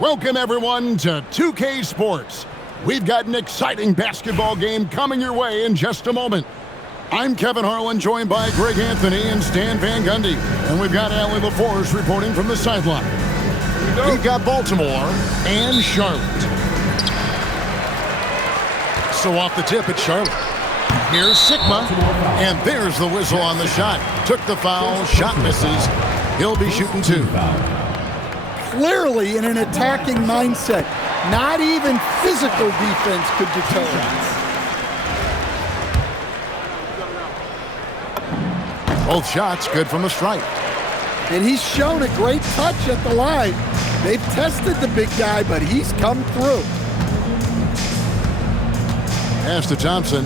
Welcome, everyone, to 2K Sports. We've got an exciting basketball game coming your way in just a moment. I'm Kevin Harlan, joined by Greg Anthony and Stan Van Gundy. And we've got Allie LaForce reporting from the sideline. We've got Baltimore and Charlotte. So off the tip, it's Charlotte. Here's Sigma, and there's the whistle on the shot. Took the foul, shot misses. He'll be shooting two. Clearly in an attacking mindset. Not even physical defense could deter him. Both shots good from the strike. And he's shown a great touch at the line. They've tested the big guy, but he's come through. Pass to Thompson.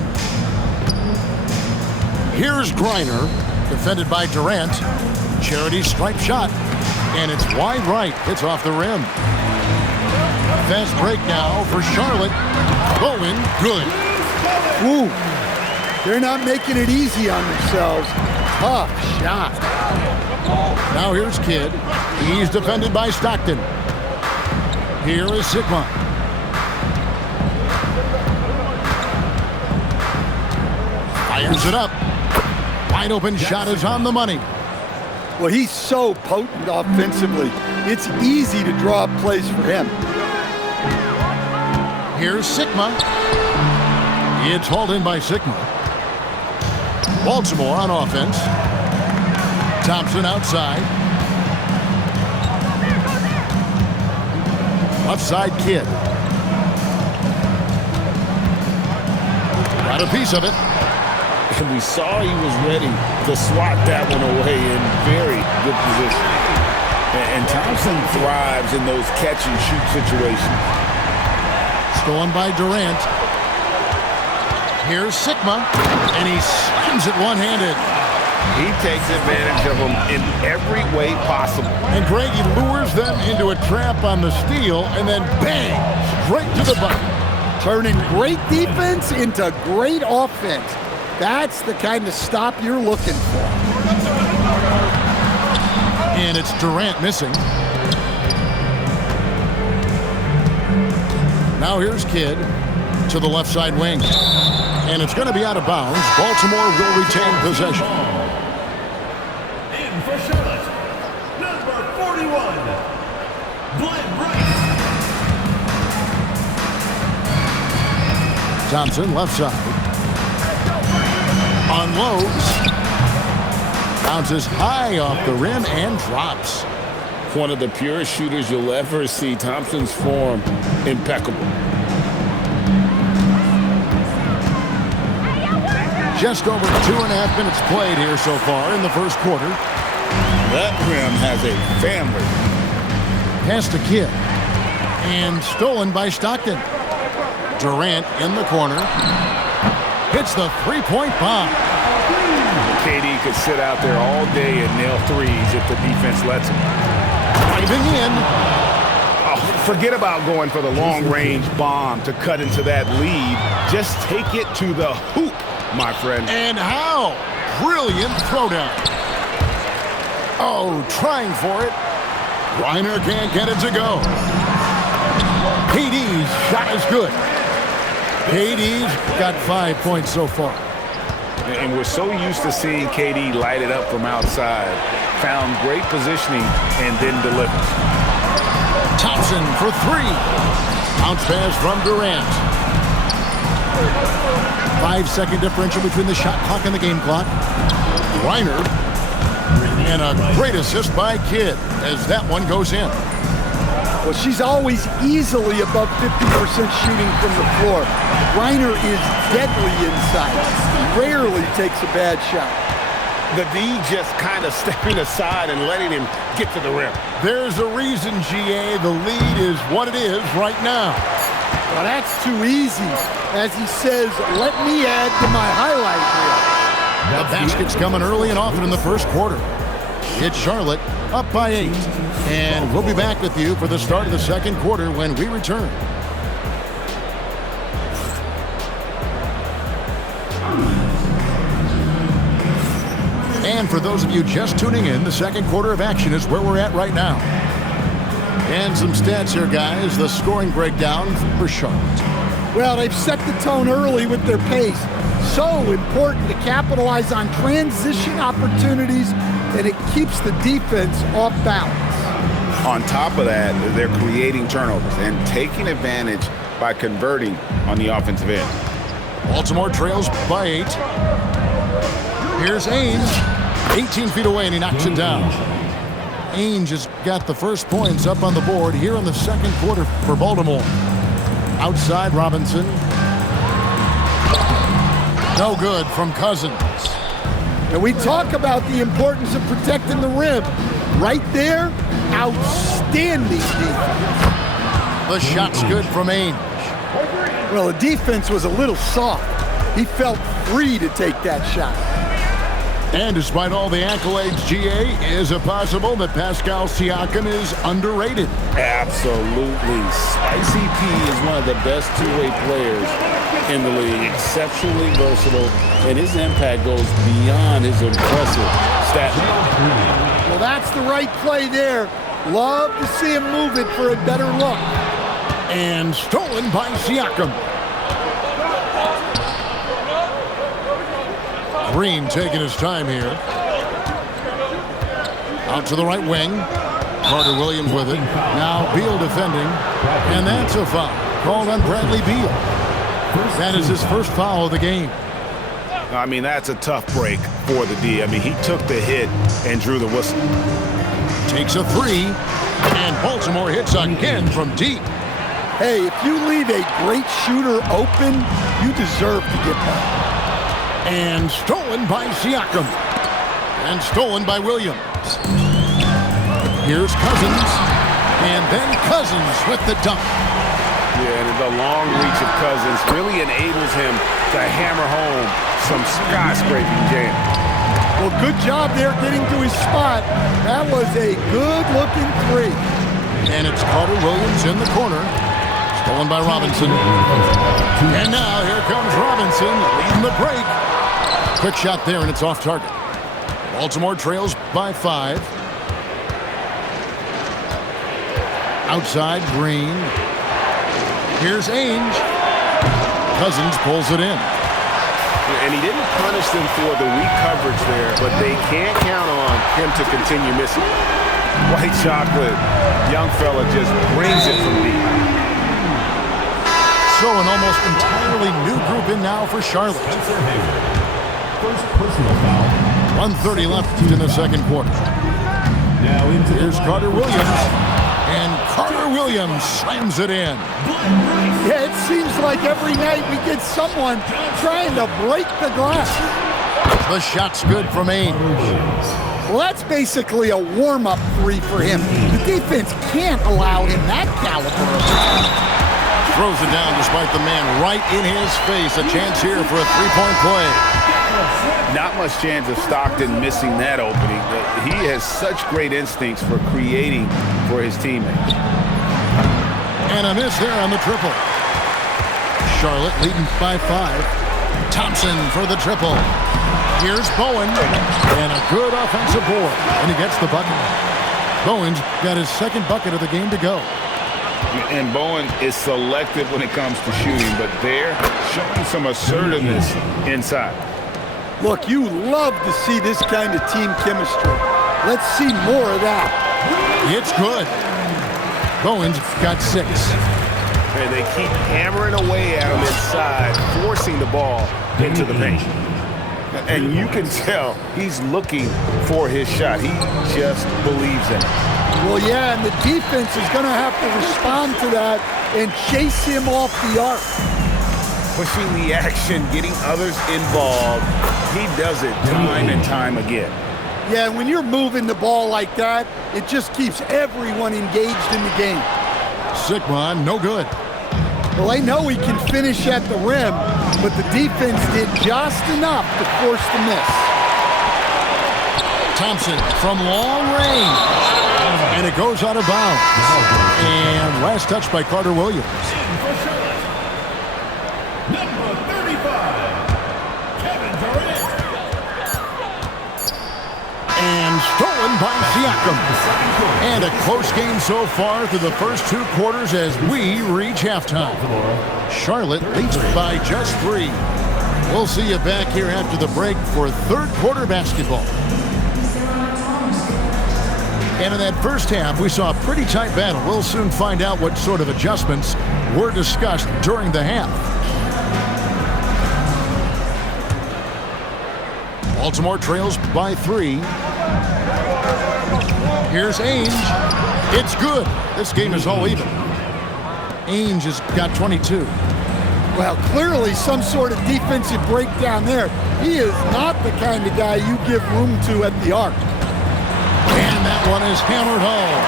Here's Griner, defended by Durant. Charity stripe shot, and it's wide right. Hits off the rim. Fast break now for Charlotte. Bowen, good. Ooh, they're not making it easy on themselves. Tough shot. Now here's Kidd. He's defended by Stockton. Here is Sigma. Fires it up. Wide open shot is on the money. Well, he's so potent offensively. It's easy to draw up plays for him. Here's Sigma. It's hauled in by Sigma. Baltimore on offense. Thompson outside. Left side Kidd. Got a piece of it. And we saw he was ready to swat that one away in very good position. And Thompson thrives in those catch-and-shoot situations. Stolen by Durant. Here's Sigma, and he slams it one-handed. He takes advantage of them in every way possible. And Greg, he lures them into a trap on the steal, and then bang, straight to the bucket. Turning great defense into great offense. That's the kind of stop you're looking for. And it's Durant missing. Now here's Kidd to the left side wing. And it's going to be out of bounds. Baltimore will retain possession. In for Charlotte, number 41, Glenn Rice. Thompson left side. Unloads. Bounces high off the rim and drops. One of the purest shooters you'll ever see. Thompson's form, impeccable. Just over 2.5 minutes played here so far in the first quarter. That rim has a family. Pass to Kidd. And stolen by Stockton. Durant in the corner. Hits the three-point bomb. KD could sit out there all day and nail threes if the defense lets him. Driving in. Oh, forget about going for the long-range bomb to cut into that lead. Just take it to the hoop, my friend. And how? Brilliant throwdown. Oh, trying for it. Griner can't get it to go. KD's shot is good. KD's got 5 points so far. And we're so used to seeing KD light it up from outside. Found great positioning and then delivers. Thompson for three. Bounce pass from Durant. 5-second differential between the shot clock and the game clock. Griner. And a great assist by Kidd as that one goes in. Well, she's always easily above 50% shooting from the floor. Griner is deadly inside. Rarely takes a bad shot. The D just kind of stepping aside and letting him get to the rim. There's a reason, GA, the lead is what it is right now. Well, that's too easy. As he says, let me add to my highlight reel. The basket's coming early and often in the first quarter. It's Charlotte up by 8. And we'll be back with you for the start of the second quarter when we return. And for those of you just tuning in, the second quarter of action is where we're at right now. And some stats here, guys. The scoring breakdown for Charlotte. Well, they've set the tone early with their pace. So important to capitalize on transition opportunities, and it keeps the defense off balance. On top of that, they're creating turnovers and taking advantage by converting on the offensive end. Baltimore trails by 8. Here's Ainge, 18 feet away, and he knocks it down. Ainge has got the first points up on the board here in the second quarter for Baltimore. Outside, Robinson. No good from Cousins. And we talk about the importance of protecting the rim. Right there, outstanding defense. The shot's good from Ainge. Well, the defense was a little soft. He felt free to take that shot. And despite all the accolades, GA, is it possible that Pascal Siakam is underrated? Absolutely. Spicy P is one of the best two-way players in the league. Exceptionally versatile, and his impact goes beyond his impressive stat line. Well, that's the right play there. Love to see him move it for a better look. And stolen by Siakam. Green taking his time here. Out to the right wing. Carter Williams with it. Now Beal defending. And that's a foul called on Bradley Beal. That is his first foul of the game. I mean, that's a tough break for the D. I mean, he took the hit and drew the whistle. Takes a 3. And Baltimore hits again from deep. Hey, if you leave a great shooter open, you deserve to get back. And stolen by Siakam. And stolen by Williams. Here's Cousins. And then Cousins with the dunk. Yeah, and the long reach of Cousins really enables him to hammer home some skyscraping jam. Well, good job there getting to his spot. That was a good-looking 3. And it's Carter Williams in the corner. Stolen by Robinson. And now here comes Robinson leading the break. Quick shot there, and it's off target. Baltimore trails by 5. Outside, Green. Here's Ainge. Cousins pulls it in. And he didn't punish them for the weak coverage there, but they can't count on him to continue missing. White chocolate, young fella just brings it from deep. So an almost entirely new group in now for Charlotte. First personal foul. 1:30 left in the second quarter. Now into Here's Carter Williams. And Carter Williams slams it in. Yeah, it seems like every night we get someone trying to break the glass. The shot's good from Ainge. Well, that's basically a warm-up 3 for him. The defense can't allow him that caliber of shot. Throws it down despite the man right in his face. A chance here for a three-point play. Not much chance of Stockton missing that opening. He has such great instincts for creating for his teammates. And a miss there on the triple. Charlotte leading by 5. Thompson for the triple. Here's Bowen. And a good offensive board. And he gets the bucket. Bowen's got his second bucket of the game to go. And Bowen is selective when it comes to shooting, but they're showing some assertiveness inside. Look, you love to see this kind of team chemistry. Let's see more of that. It's good. Bowen's got 6. And they keep hammering away at him inside, forcing the ball into the paint. And you can tell he's looking for his shot. He just believes in it. Well, yeah, and the defense is going to have to respond to that and chase him off the arc. Pushing the action, getting others involved. He does it time and time again. Yeah, when you're moving the ball like that, it just keeps everyone engaged in the game. Sigma, no good. Well, they know he can finish at the rim, but the defense did just enough to force the miss. Thompson from long range. And it goes out of bounds. And last touch by Carter Williams. Number 35, Kevin Durant. And stolen by Siakam. And a close game so far through the first 2 quarters as we reach halftime. Charlotte leads by just 3. We'll see you back here after the break for third quarter basketball. And in that first half, we saw a pretty tight battle. We'll soon find out what sort of adjustments were discussed during the half. Baltimore trails by 3. Here's Ainge. It's good. This game is all even. Ainge has got 22. Well, clearly some sort of defensive breakdown there. He is not the kind of guy you give room to at the arc. And that one is hammered home.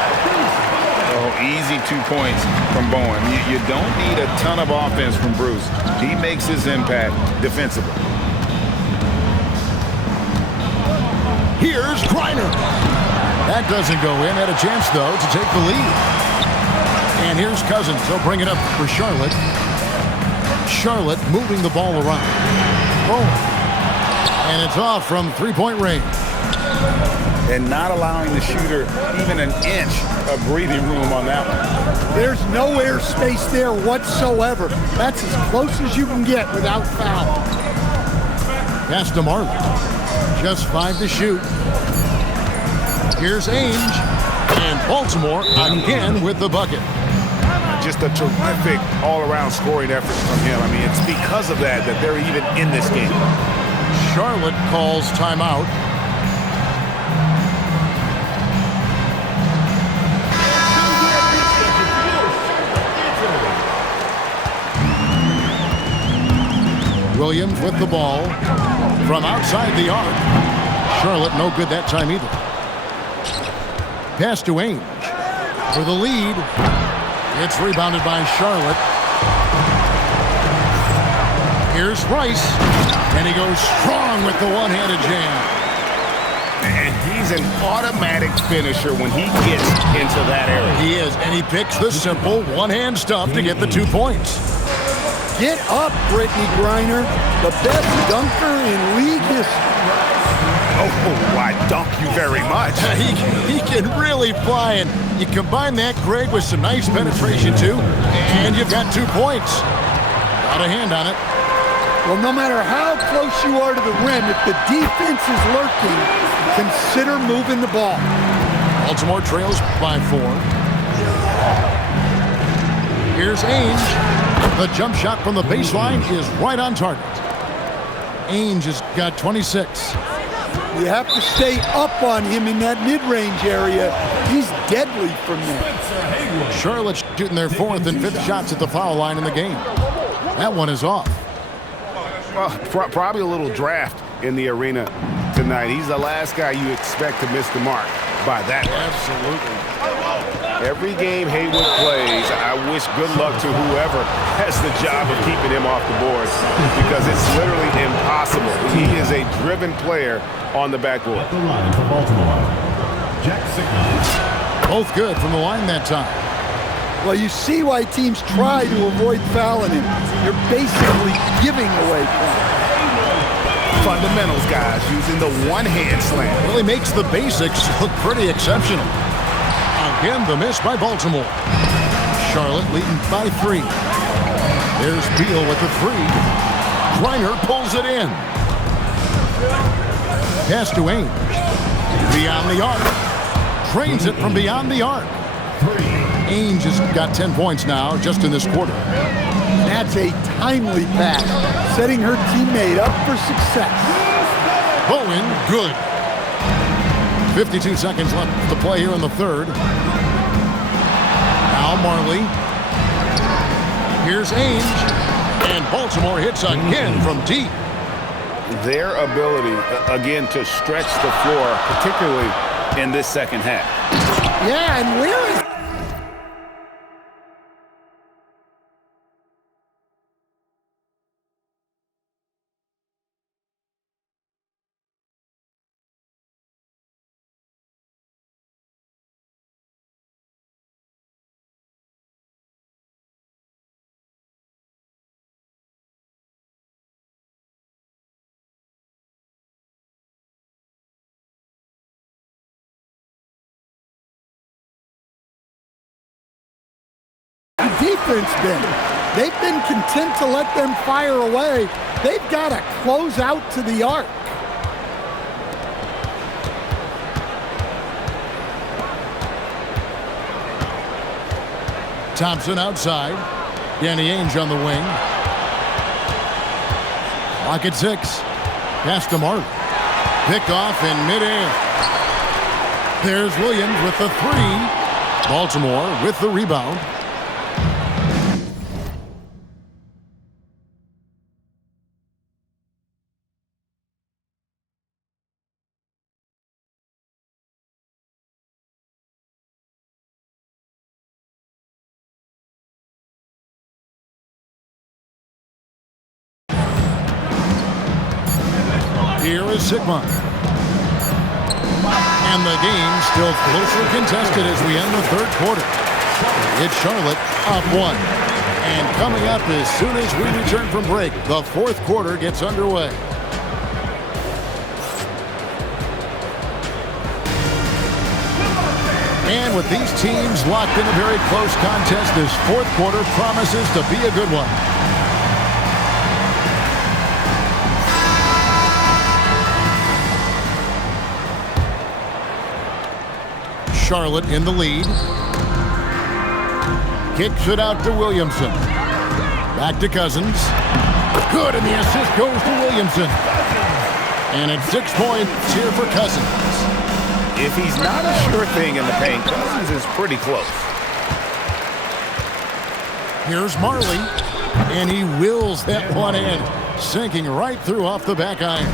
Oh, easy 2 points from Bowen. You don't need a ton of offense from Bruce. He makes his impact defensible. Here's Griner. That doesn't go in. Had a chance, though, to take the lead. And here's Cousins. He'll bring it up for Charlotte. Charlotte moving the ball around. Bowen. And it's off from three-point range. And not allowing the shooter even an inch of breathing room on that one. There's no air space there whatsoever. That's as close as you can get without foul. Pass to Marley. Just 5 to shoot. Here's Ainge. And Baltimore again with the bucket. Just a terrific all-around scoring effort from him. I mean, it's because of that they're even in this game. Charlotte calls timeout. Williams with the ball from outside the arc. Charlotte no good that time either. Pass to Ainge for the lead. It's rebounded by Charlotte. Here's Rice, and he goes strong with the one-handed jam. And he's an automatic finisher when he gets into that area. He is, and he picks the simple one-hand stuff to get the 2 points. Get up, Brittany Griner, the best dunker in league history. Oh, I dunk you very much. He can really fly, and you combine that, Greg, with some nice penetration, too, and you've got 2 points. Got a hand on it. Well, no matter how close you are to the rim, if the defense is lurking, consider moving the ball. Baltimore trails by 4. Here's Ainge. The jump shot from the baseline is right on target. Ainge has got 26. You have to stay up on him in that mid-range area. He's deadly from there. Charlotte shooting their 4th and 5th shots at the foul line in the game. That one is off. Well, probably a little draft in the arena tonight. He's the last guy you expect to miss the mark by that much. Absolutely. Every game Haywood plays, I wish good luck to whoever has the job of keeping him off the board because it's literally impossible. He is a driven player on the backboard. At the line for Baltimore, Jack Sickman. Both good from the line that time. Well, you see why teams try to avoid fouling him. You're basically giving away points. Fundamentals, guys, using the one-hand slam. Really makes the basics look pretty exceptional. Again, the miss by Baltimore. Charlotte leading by 3. There's Beal with the 3. Griner pulls it in. Pass to Ainge. Beyond the arc. Trains it from beyond the arc. Ainge has got 10 points now just in this quarter. That's a timely pass, setting her teammate up for success. Bowen, good. 52 seconds left to play here in the third. Now Marley. Here's Ainge. And Baltimore hits again from deep. Their ability, again, to stretch the floor, particularly in this second half. Yeah, and where is defense been? They've been content to let them fire away. They've got to close out to the arc. Thompson outside. Danny Ainge on the wing. Clock at 6. Pass to Martin. Picked off in midair. There's Williams with the 3. Baltimore with the rebound. Here is Sigma. And the game still closely contested as we end the third quarter. It's Charlotte up 1. And coming up as soon as we return from break, the fourth quarter gets underway. And with these teams locked in a very close contest, this fourth quarter promises to be a good one. Charlotte in the lead. Kicks it out to Williamson. Back to Cousins. Good, and the assist goes to Williamson. And it's 6 points here for Cousins. If he's not a sure thing in the paint, Cousins is pretty close. Here's Marley, and he wills that one in, sinking right through off the back iron.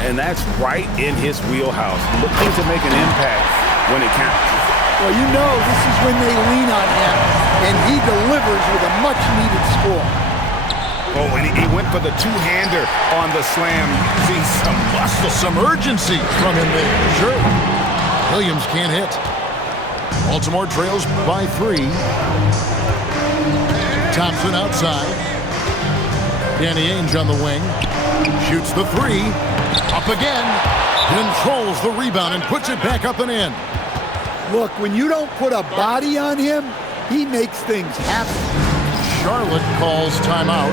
And that's right in his wheelhouse, looking to make an impact when it counts. Well, you know this is when they lean on him, and he delivers with a much-needed score. Oh, and he went for the two-hander on the slam. See some muscle. Some urgency from him there. Sure. Williams can't hit. Baltimore trails by 3. Thompson outside. Danny Ainge on the wing. Shoots the 3. Up again. Controls the rebound and puts it back up and in. Look, when you don't put a body on him, he makes things happen. Charlotte calls timeout.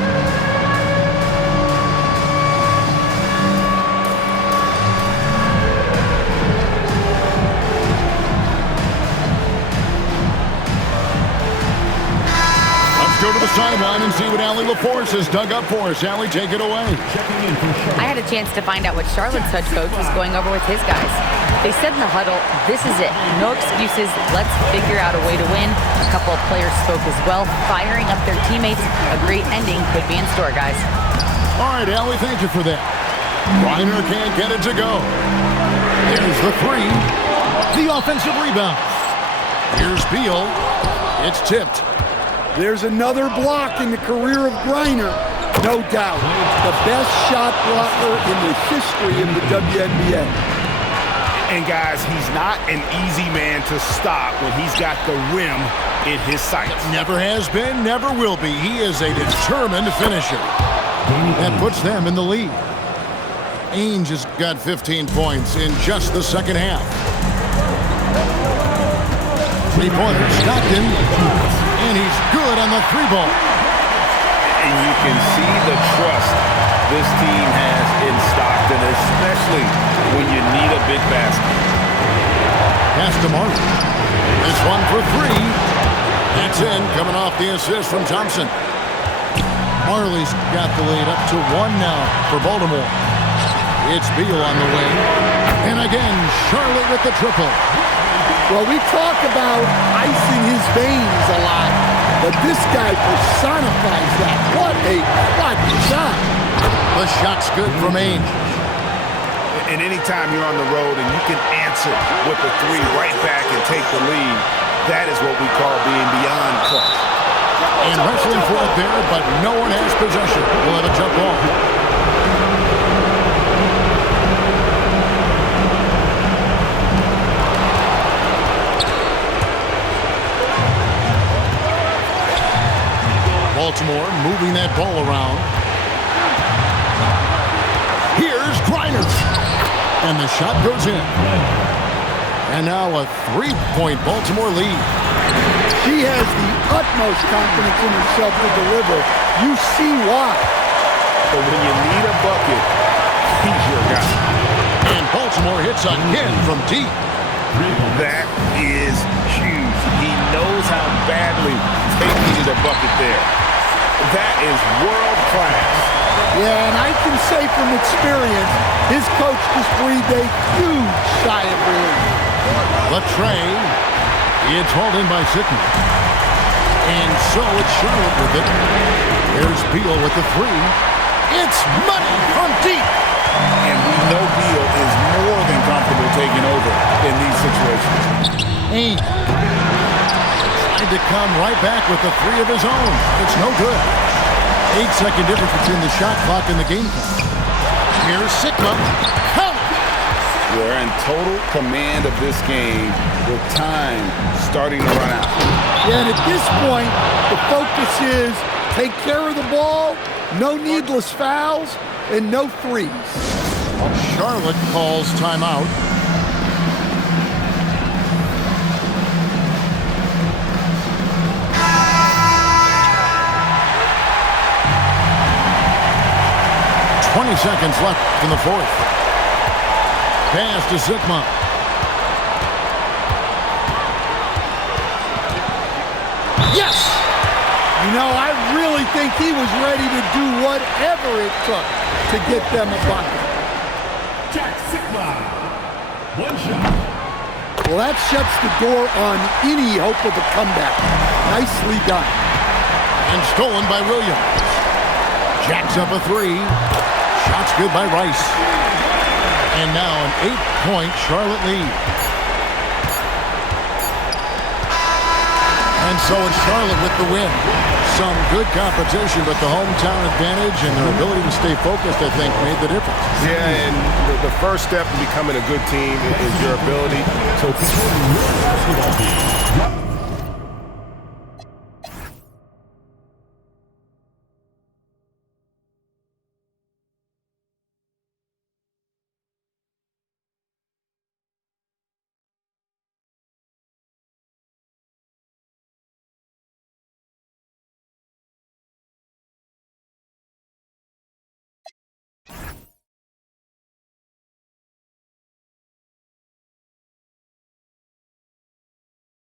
Let's go to the sideline and see what Allie LaForce has dug up for us. Allie, take it away. I had a chance to find out what Charlotte's head coach was going over with his guys. They said in the huddle, this is it. No excuses. Let's figure out a way to win. A couple of players spoke as well, firing up their teammates. A great ending could be in store, guys. All right, Allie, thank you for that. Reiner can't get it to go. There's the 3. The offensive rebound. Here's Beal. It's tipped. There's another block in the career of Griner. No doubt. The best shot blocker in the history of the WNBA. And guys, he's not an easy man to stop when he's got the rim in his sights. Never has been, never will be. He is a determined finisher. That puts them in the lead. Ainge has got 15 points in just the second half. 3-pointer, Stockton, and he's good on the 3-ball. And you can see the trust this team has in Stockton, especially when you need a big basket. Pass to Martin. This one for 3. That's in, coming off the assist from Thompson. Marley's got the lead up to 1 now for Baltimore. It's Beal on the way. And again, Charlotte with the triple. Well, we talk about ice in his veins a lot, but this guy personifies that. What a clutch shot. The shot's good from Ainge. And anytime you're on the road and you can answer with the 3 right back and take the lead, that is what we call being beyond clutch. And wrestling for it there, but no one has possession. We'll have a jump ball. Baltimore moving that ball around. Here's Griner. And the shot goes in. And now a 3-point Baltimore lead. She has the utmost confidence in herself to deliver. You see why. But when you need a bucket, he's your guy. And Baltimore hits again from deep. That is huge. He knows how badly they needed a bucket there. That is world class. Yeah, and I can say from experience, his coach just breathed a huge sigh of relief. The tray. It's hauled in by Sitton. And so it's Charlotte with it. There's Beal with the three. It's money from deep. And we know Beal is more than comfortable taking over in these situations. Ain't tried to come right back with the three of his own. It's no good. 8-second difference between the shot clock and the game clock. Here's Sigma. Count. They're in total command of this game with time starting to run out. Yeah, and at this point, the focus is take care of the ball, no needless fouls, and no threes. Charlotte calls timeout. Seconds left in the fourth. Pass to Sigma. Yes! You know, I really think he was ready to do whatever it took to get them a bucket. Jack Sigma. One shot. Well, that shuts the door on any hope of a comeback. Nicely done. And stolen by Williams. Jacks up a three. Shot's good by Rice. And now an 8-point Charlotte lead. And so it's Charlotte with the win. Some good competition, but the hometown advantage and their ability to stay focused, I think, made the difference. Yeah, and the first step in becoming a good team is your ability to